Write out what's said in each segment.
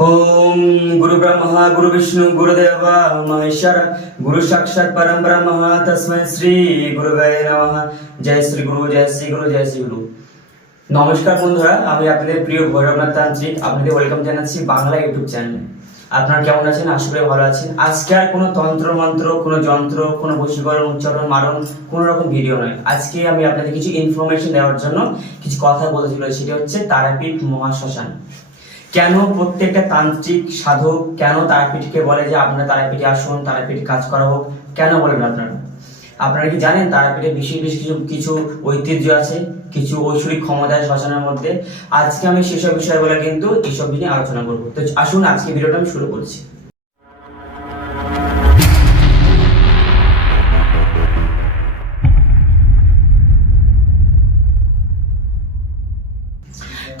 ओम गुरु ब्रह्मा गुरु विष्णु गुरुदेव महेश्वर गुरु साक्षात परम ब्रह्म तस्मै শ্রী গুরুবে নমঃ জয় শ্রী গুরু জয় শ্রী গুরু জয় শ্রী গুরু নমস্কার বন্ধুরা আমি আপনাদের প্রিয় ভৈরবনাথ তান্ত্রিক আপনাদের ওয়েলকাম জানাচ্ছি বাংলা ইউটিউব চ্যানেলে আপনারা কেমন আছেন আশা করি ভালো আছেন আজকে আর কোনো তন্ত্র মন্ত্র কোনো যন্ত্র কোনো বশীকরণ উচ্চারণ মারণ কোনো রকম ভিডিও নয় আজকে আমি আপনাদের কিছু ইনফরমেশন দেওয়ার জন্য কিছু কথা বলতে চলেছি সেটা হচ্ছে তারাপীঠ মহাশ্মশান কেন প্রত্যেকটা তান্ত্রিক সাধক কেন তারাপীঠকে বলে যে আপনারা তারাপীঠে আসুন, তারাপীঠ কাজ করা হোক? কেন বলেন আপনারা? আপনারা কি জানেন তারাপীঠে বিশেষ বেশ কিছু কিছু ঐতিহ্য আছে, কিছু ঐশ্বরিক ক্ষমতায় শাসনের মধ্যে? আজকে আমি সেসব বিষয়গুলো কিন্তু এইসব নিয়ে আলোচনা করব। তো আসুন, আজকে ভিডিওটা আমি শুরু করছি।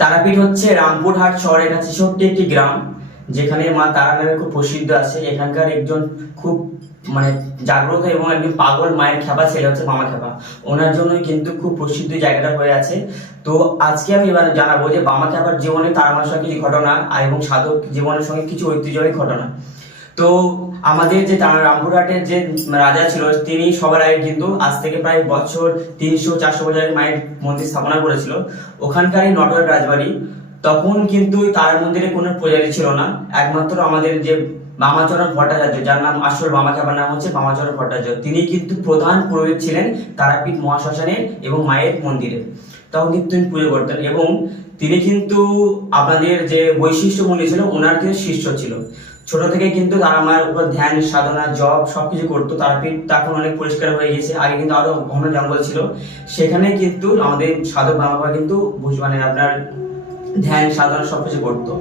তারাপীঠ হচ্ছে রামপুরহাট শহরের কাছে ছোট্ট একটি গ্রাম, যেখানে মা তারা নামে খুব প্রসিদ্ধ আছে। এখানকার একজন খুব মানে জাগ্রত এবং একজন পাগল মায়ের খেপা ছেলে হচ্ছে মামা খেপা ওনার জন্যই কিন্তু খুব প্রসিদ্ধ জায়গাটা হয়ে আছে। তো আজকে আমি এবার জানাব যে বামা খেপার জীবনে তার মাসের কিছু ঘটনা আর এবং সাধক জীবনের সঙ্গে কিছু ঐতিহ্যবাহী ঘটনা। তো আমাদের যে রামপুরহাটের যে রাজা ছিল, তিনি সবার আগে কিন্তু আজ থেকে প্রায় বছর তিনশো, চারশো বছর মায়ের মন্দির স্থাপনা করেছিল। ওখানকারই নটর রাজবাড়ি। তখন কিন্তু তার মন্দিরে কোনো পূজারী ছিল না। একমাত্র আমাদের যে বামাচরণ ভট্টাচার্য, যার নাম আসল বামা খাবার নাম হচ্ছে বামাচরণ ভট্টাচার্য, তিনি কিন্তু প্রধান পুরোহিত ছিলেন তারাপীঠ মহাশ্মশানের এবং মায়ের মন্দিরে। তখন কিন্তু তিনি পুজো করতেন এবং তিনি কিন্তু আপনাদের যে বৈশিষ্ট্য মনে ছিল, ওনার কিন্তু শিষ্য ছিল। ছোট থেকে কিন্তু তারা আমার উপর ধ্যান, সাধনা জব সবকিছু করতো। তারাপীঠ তখন অনেক পরিষ্কার হয়ে গেছে আগে কিন্তু আরও ঘন জঙ্গল ছিল। সেখানে কিন্তু আমাদের সাধক বাবা কিন্তু মানে আপনার ধ্যান সাধনা সবকিছু করতো।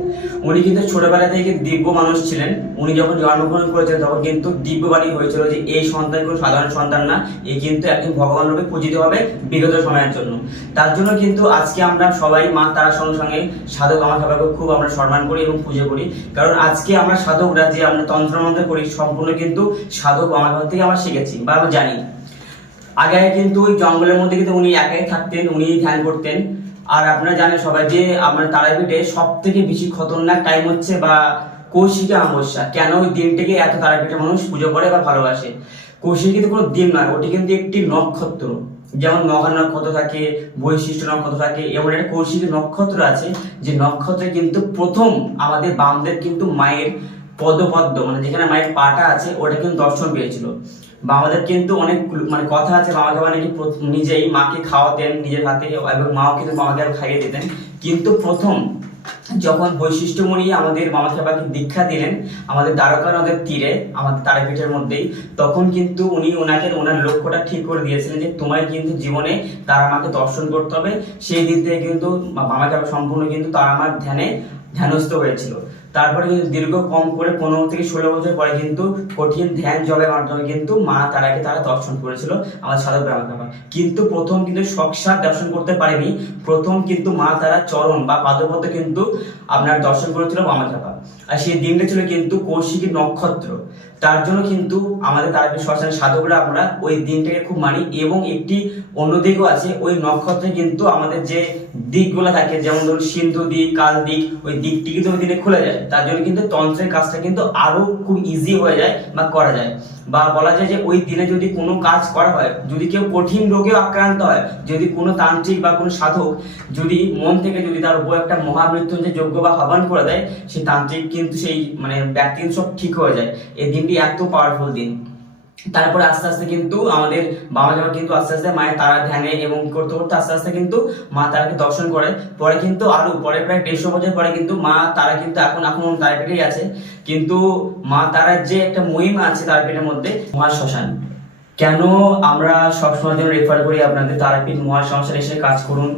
উনি কিন্তু ছোটবেলা থেকে দিব্য মানুষ ছিলেন। উনি যখন জন্মগ্রহণ করেছেন, তখন কিন্তু দিব্যবাণী হয়েছিল যে, এই সন্তান কোনো সাধারণ সন্তান না। এই কিন্তু একজন ভগবান রূপে পূজিত হবে বিগত সময়ের জন্য। তার জন্য কিন্তু আজকে আমরা সবাই মা তারার সঙ্গে সঙ্গে সাধক আমার খাবারকে খুব আমরা সম্মান করি এবং পুজো করি। কারণ আজকে আমরা সাধকরা যে আমরা তন্ত্রমন্ত্র করি, সম্পূর্ণ কিন্তু সাধক আমার থেকে আমরা শিখেছি বা আমরা জানি। আগে কিন্তু ওই জঙ্গলের মধ্যে কিন্তু উনি একাই থাকতেন উনি ধ্যান করতেন। আর আপনারা জানেন সবাই যে আপনার তারাপীঠে সব থেকে বেশি খতরনাক টাইম হচ্ছে বা কৌশিকা অমাবস্যা। কেন ওই দিনটাকে এত তারাপীঠে মানুষ পুজো করে বা ভালোবাসে? কৌশিক কিন্তু কোনো দিন নয়, ওটি কিন্তু একটি নক্ষত্র। যেমন মহা নক্ষত্র থাকে, বৈশিষ্ট্য নক্ষত্র থাকে, এমন একটা কৌশিক নক্ষত্র আছে, যে নক্ষত্রে কিন্তু প্রথম আমাদের বামদের কিন্তু মায়ের পদপদ্ম মানে যেখানে মায়ের পাটা আছে, ওটা কিন্তু দর্শন পেয়েছিল। বা আমাদের কিন্তু অনেক মানে কথা আছে বাবা নাকি প্রথ- নিজেই মাকে খাওয়াতেন, নিজের হাতে এবং মাও কিন্তু মামাকে আরও খাইয়ে দিতেন। কিন্তু প্রথম যখন বৈশিষ্ট্যমণি আমাদের মামা খাবাকে দীক্ষা দিলেন, আমাদের দ্বারকা নদের তীরে, আমাদের তারাপীঠের মধ্যেই, তখন কিন্তু উনি ওনাকে, ওনার লক্ষ্যটা ঠিক করে দিয়েছিলেন যে তোমায় কিন্তু জীবনে তারা মাকে দর্শন করতে হবে। সেই দিক থেকে কিন্তু মামা খাবা সম্পূর্ণ কিন্তু তারা আমার ধ্যানে ধ্যানস্থ হয়েছিল। তারপরে দীর্ঘ কম করে পনেরো থেকে ষোলো বছর পরে কিন্তু কঠিন ধ্যান জলের মাধ্যমে কিন্তু মা তারাকে তারা দর্শন করেছিল আমাদের সাধক ব্রাহ্মণ কিন্তু প্রথম কিন্তু সকসার দর্শন করতে পারেনি। প্রথম কিন্তু মা তারা চরণ বা পাদপদ্ম কিন্তু আপনার দর্শন করেছিল মামা আর সেই দিনটা ছিল কিন্তু কৌশিকী নক্ষত্র। তার জন্য কিন্তু আমাদের তারাপীঠ শ্মশানের সাধকরা আমরা ওই দিনটাকে খুব মানি। এবং একটি অন্য দিকও আছে, ওই নক্ষত্রে কিন্তু আমাদের যে দিকগুলো থাকে, যেমন ধরুন সিন্ধু দিক, কাল দিক, ওই দিকটি কিন্তু ওই দিনে খুলে যায়। তার জন্য কিন্তু তন্ত্রের কাজটা কিন্তু আরও খুব ইজি হয়ে যায় বা করা যায়। বা বলা যায় যে ওই দিনে যদি কোনো কাজ করা হয়, যদি কেউ কঠিন রোগেও আক্রান্ত হয়, যদি কোনো তান্ত্রিক বা কোনো সাধক যদি মন থেকে যদি তার উপর একটা মহামৃত্যুঞ্জয় যজ্ঞ বা আহ্বান করে দেয়, সেই তান্ত্রিক কিন্তু সেই মানে ব্যক্তি কিন্তু সব ঠিক হয়ে যায়। এই দিনটি এত পাওয়ারফুল দিন। তারপরে আস্তে আস্তে কিন্তু আমাদের বাবা যাওয়া কিন্তু আস্তে আস্তে মায়ের তারা ধ্যানে এবং করতে করতে আস্তে আস্তে কিন্তু মা তারাকে দর্শন করে। পরে কিন্তু আরও, পরে প্রায় দেড়শো বছর পরে কিন্তু মা তারা কিন্তু এখন এখন তারাপীঠেই আছে। কিন্তু মা তারার যে একটা মহিমা আছে তারাপীঠের মধ্যে, মহাশ্মশান। কেন আমরা সবসময় জন্য রেফার করি আপনাদের তারাপীঠ মহাশ্মশান এসে কাজ করুন?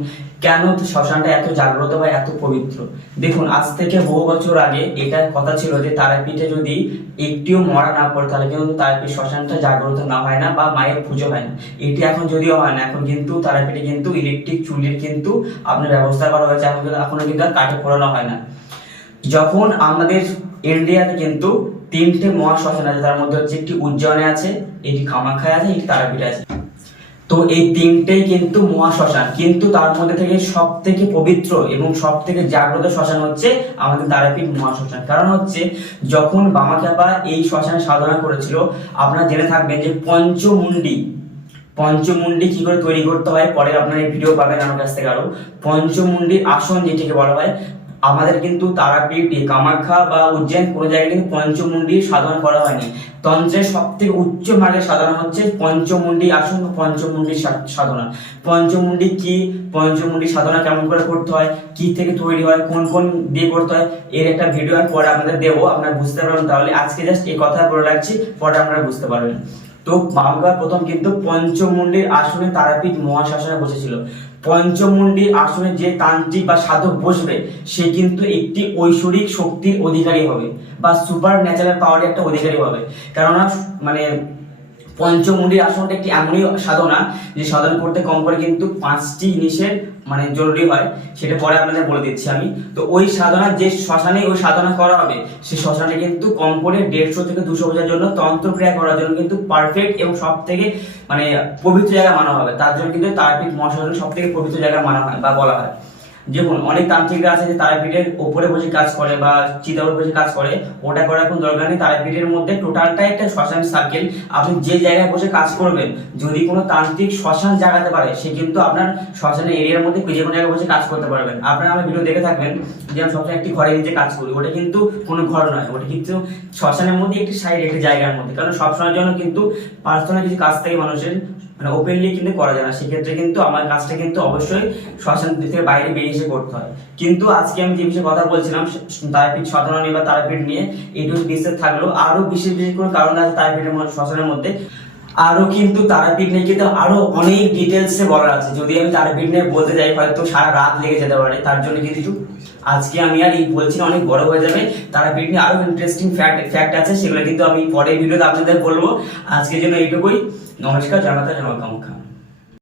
কেন শ্মশানটা এত জাগ্রত বা এত পবিত্র? দেখুন, আজ থেকে বহু বছর আগে এটা কথা ছিল যে তারাপীঠে যদি একটিও মরা না পড়ে, তাহলে কিন্তু তারাপীঠ শ্মশানটা জাগ্রত না হয় না বা মায়ের পুজো হয় না। এটি এখন যদিও হয় না, এখন কিন্তু তারাপীঠে কিন্তু ইলেকট্রিক চুলির কিন্তু আপনার ব্যবস্থা করা হয়েছে, এখন কিন্তু- এখনও কিন্তু আর কাঠে পোড়ানো হয় না। যখন আমাদের ইন্ডিয়াতে কিন্তু তিনটে মহাশ্মশান আছে, তার মধ্যে হচ্ছে একটি উজ্জয়নে আছে এটি কামাখ্যায় আছে, একটি তারাপীঠে আছে। তো এই তিনটেই কিন্তু মহাশ্মশান কিন্তু তার মধ্যে থেকে সব থেকে পবিত্র এবং সব থেকে জাগ্রত শ্মশান হচ্ছে আমাদের তারাপীঠ মহাশ্মশান কারণ হচ্ছে যখন বামাখ্যাপা এই শ্মশানে সাধনা করেছিল, আপনারা জেনে থাকবেন যে পঞ্চমুন্ডি পঞ্চমুন্ডি কি করে তৈরি করতে হয়, পরে আপনারা এই ভিডিও পাবেন আমার কাছ থেকে আরও। পঞ্চমুন্ডির আসন যেটিকে বলা হয় আমাদের কিন্তু তারাপীঠ, কামাখ্যা বা উজ্জয়ন কোনো জায়গায় কিন্তু পঞ্চমুন্ডি সাধনা করা হয়নি। তন্ত্রের সব থেকে উচ্চ মার্গের সাধনা হচ্ছে পঞ্চমুন্ডি আসন পঞ্চমুন্ডি সাধনা। পঞ্চমুন্ডি কি? পঞ্চমুন্ডি সাধনা কেমন করে করতে হয়? কি থেকে তৈরি হয়? কোন কোন দিয়ে করতে হয়? এর একটা ভিডিও আমি পরে আপনাদের দেবো, আপনারা বুঝতে পারবেন। তাহলে আজকে জাস্ট এই কথা বলে রাখছি, পরে আপনারা বুঝতে পারবেন। তো বাংলা প্রথম কিন্তু পঞ্চমুন্ডির আসনে তারাপীঠ মহাশাসনে বসেছিল। পঞ্চমুন্ডির আসনে যে তান্ত্রিক বা সাধক বসবে, সে কিন্তু একটি ঐশ্বরিক শক্তির অধিকারী হবে বা সুপার ন্যাচারাল পাওয়ারের একটা অধিকারী হবে। কেননা মানে পঞ্চমুন্ডির আসনটা একটি এমনই সাধনা যে সাধনা করতে কম করে কিন্তু পাঁচটি জিনিসের মানে জরুরি হয়, সেটা পরে আপনাদের বলে দিচ্ছি আমি। তো ওই সাধনা যে শ্মশানে ওই সাধনা করা হবে, সেই শ্মশানে কিন্তু কম করে দেড়শো থেকে দুশো বছরের জন্য তন্ত্রক্রিয়া করার জন্য কিন্তু পারফেক্ট এবং সব থেকে মানে পবিত্র জায়গা মানা হবে। তার জন্য কিন্তু তারাপীঠ মহাশ্মশান সব থেকে পবিত্র জায়গা মানা হয় বা বলা হয়। দেখুন, অনেক তান্ত্রিকরা আছে যে তারাপীঠের ওপরে বসে কাজ করে বা চিতার উপরে বসে কাজ করে। ওটা করার কোনো দরকার নেই। তারাপীঠের মধ্যে টোটালটাই একটা শ্মশান সার্কেল আপনি যে জায়গায় বসে কাজ করবেন, যদি কোনো তান্ত্রিক শ্মশান জাগাতে পারে, সে কিন্তু আপনার শ্মশানের এরিয়ার মধ্যে যে কোনো জায়গায় বসে কাজ করতে পারবেন। আপনারা আমার ভিডিও দেখে থাকবেন যে আমি সবসময় একটি ঘরে নিচে কাজ করি। ওটা কিন্তু কোনো ঘর নয়। ওটা কিন্তু শ্মশানের মধ্যে একটি সাইড একটি জায়গার মধ্যে। কারণ সবসময়ের জন্য কিন্তু পার্সোনাল কিছু কাজ থেকে মানুষের। মানে ওপেনলি কিন্তু করা যায় না। সেক্ষেত্রে কিন্তু আমার কাজটা কিন্তু অবশ্যই শ্মশান থেকে বাইরে বেরিয়ে এসে করতে হয়। কিন্তু আজকে আমি যে বিষয়ে কথা বলছিলাম তারাপীঠ নিয়ে বা তারাপীঠ নিয়ে এইটুকু বিশেষ থাকল আরও বিশেষ বিশেষ কোনো কারণ আছে তারাপীঠের মধ্যে শ্মশানের মধ্যে, আরও কিন্তু তারাপীঠ নিয়ে কিন্তু আরও অনেক ডিটেলসে বলার আছে। যদি আমি তারাপীঠ নিয়ে বলতে যাই, হয়তো সারা রাত লেগে যেতে পারে। তার জন্য কিন্তু আজকে আমি আর এই বলছি অনেক বড় হয়ে যাবে। তারাপীঠ নিয়ে আরও ইন্টারেস্টিং ফ্যাক্ট ফ্যাক্ট আছে, সেগুলো কিন্তু আমি পরের ভিডিওতে আপনাদের বলব। আজকের জন্য এইটুকুই। নমস্কার জানাতে জামা কামাখ্যা